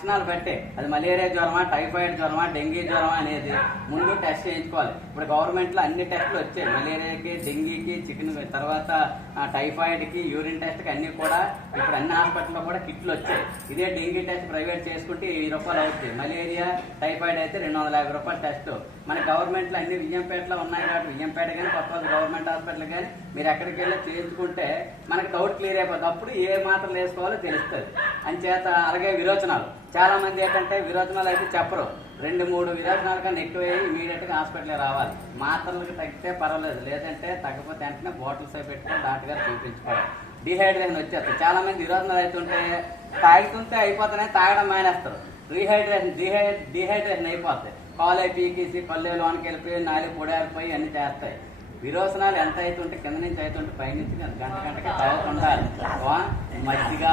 లక్షణాలు బట్టే అది మలేరియా జ్వరమా టైఫాయిడ్ జ్వరమా డెంగీ జ్వరమా అనేది ముందు టెస్ట్ చేయించుకోవాలి. ఇప్పుడు గవర్నమెంట్లో అన్ని టెస్టులు వచ్చాయి. మలేరియాకి డెంగీకి చికెన్ తర్వాత టైఫాయిడ్కి టైఫాయిడ్కి యూరిన్ టెస్ట్కి అన్ని కూడా ఇప్పుడు అన్ని హాస్పిటల్లో కూడా కిట్లు వచ్చాయి. ఇదే డెంగీ టెస్ట్ ప్రైవేట్ చేసుకుంటే వెయ్యి రూపాయలు అవుతుంది మలేరియా టైఫాయిడ్ అయితే రెండు వందల యాభై రూపాయలు టెస్ట్. మన గవర్నమెంట్లో అన్ని విజయంపేటలో ఉన్నాయి కాబట్టి విజయంపేట కానీ కొత్త గవర్నమెంట్ హాస్పిటల్ కానీ మీరు ఎక్కడికి వెళ్ళి చేయించుకుంటే మనకి డౌట్ క్లియర్ అయిపోతుంది అప్పుడు ఏ మాత్రలు వేసుకోవాలో తెలుస్తుంది. అంచేత అలాగే విరోచనాలు. చాలా మంది ఏంటంటే విరోచనాలు అయితే చెప్పరు. రెండు మూడు విరోచనాల కన్నా ఎక్కువ ఇమీడియట్గా హాస్పిటల్ రావాలి. మాత్రలకు తగ్గితే పర్వాలేదు. లేదంటే తగ్గకపోతే వెంటనే బాటిల్స్ అవి పెట్టుకొని డాక్టర్ గారు చూపించుకోవాలి. డిహైడ్రేషన్ వచ్చేస్తుంది. చాలా మంది విరోచనాలు అవుతుంటే తాగుతుంటే అయిపోతేనే తాగడం మానేస్తారు. రీహైడ్రేషన్ డిహై డిహైడ్రేషన్ అయిపోతాయి కాలు పీకేసి కళ్ళు లోనికి వెళ్ళిపోయి నాలుగు పొడారిపోయి అన్ని చేస్తాయి. విరోచనాలు ఎంత అవుతుంటే కింద నుంచి అవుతుంటే పై నుంచి గంట గంటకి తాగుతుండాలి. మజ్జిగ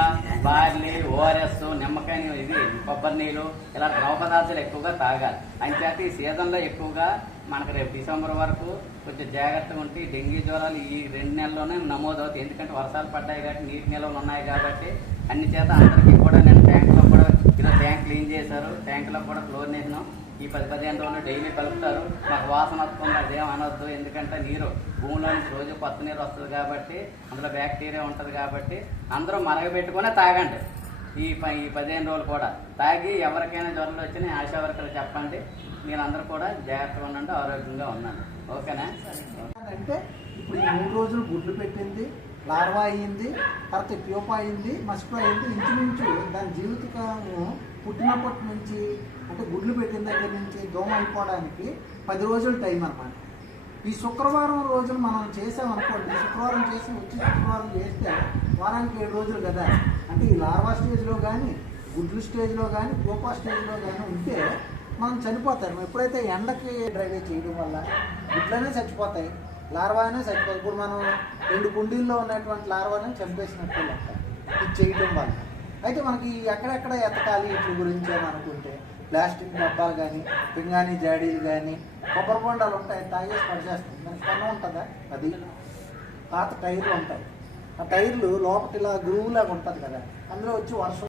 బార్లీ ఓఆర్ఎస్ నిమ్మకాయ ఇది కొబ్బరి నీరు ఇలా ద్రవ పదార్థాలు ఎక్కువగా తాగాలి. అంచేత ఈ సీజన్లో ఎక్కువగా మనకు రేపు డిసెంబర్ వరకు కొంచెం జాగ్రత్తగా ఉంటే డెంగ్యూ డెంగీ జ్వరాలు ఈ రెండు నెలల్లోనే నమోదవుతాయి. ఎందుకంటే వర్షాలు పడ్డాయి కాబట్టి నీటి నిల్వలు ఉన్నాయి కాబట్టి అన్ని చేత అందరికీ కూడా నేను ట్యాంక్లో కూడా ఈరోజు ట్యాంక్ క్లీన్ చేశారు. ట్యాంక్లో కూడా ఫ్లోర్ ఈ పది పదిహేను రోజులు డైలీ కలుపుతారు. మాకు వాసన వస్తుంది అదేం అనొద్దు. ఎందుకంటే నీరు భూమిలో నుంచి రోజు కొత్త నీరు వస్తుంది కాబట్టి అందులో బ్యాక్టీరియా ఉంటుంది కాబట్టి అందరూ మరగబెట్టుకునే తాగండి. ఈ ప ఈ పదిహేను రోజులు కూడా తాగి ఎవరికైనా జ్వరాలు వచ్చినా ఆశా వర్కర్లు చెప్పండి. మీరందరూ కూడా జాగ్రత్తగా ఉండండి ఆరోగ్యంగా ఉండండి. ఓకేనా? అంటే ఇప్పుడు మూడు రోజులు గుడ్లు పెట్టింది. లార్వా అయింది తర్వాత ప్యూప అయింది మస్కో అయింది ఇంచుమించు దాని జీవితకాలం పుట్టినప్పటి నుంచి అంటే గుడ్లు పెట్టిన దగ్గర నుంచి దోమ అయిపోవడానికి పది రోజులు టైం అనమాట ఈ శుక్రవారం రోజున మనం చేసామనుకోండి శుక్రవారం చేసి వచ్చి శుక్రవారం చేస్తే వారానికి ఏడు రోజులు కదా. అంటే ఈ లార్వా స్టేజ్లో కానీ గుడ్లు స్టేజ్లో కానీ ప్యూపా స్టేజ్లో కానీ ఉంటే మనం చనిపోతాం. ఎప్పుడైతే ఎండకి డ్రైవే చేయడం వల్ల గుడ్లనే చచ్చిపోతాయి. లార్వానే చచ్చిపోతాయి ఇప్పుడు మనం రెండు కుండీల్లో ఉన్నటువంటి లార్వానే చంపేసినట్టు లెక్క. ఇది చేయటం వల్ల. అయితే మనకి ఎక్కడెక్కడ ఎతకాలి వీటి గురించి అని అనుకుంటే ప్లాస్టిక్ డబ్బాలు కానీ పింగాణి జాడీలు కానీ కొబ్బరి బొండాలు ఉంటాయి తాగేసి పడిచేస్తాం దానికి కన్నం ఉంటుందా? అది. పాత టైర్లు ఉంటాయి. ఆ టైర్లు లోపల ఇలా గ్రూవ్ లాగా ఉంటుంది కదా. అందులో వచ్చి వర్షం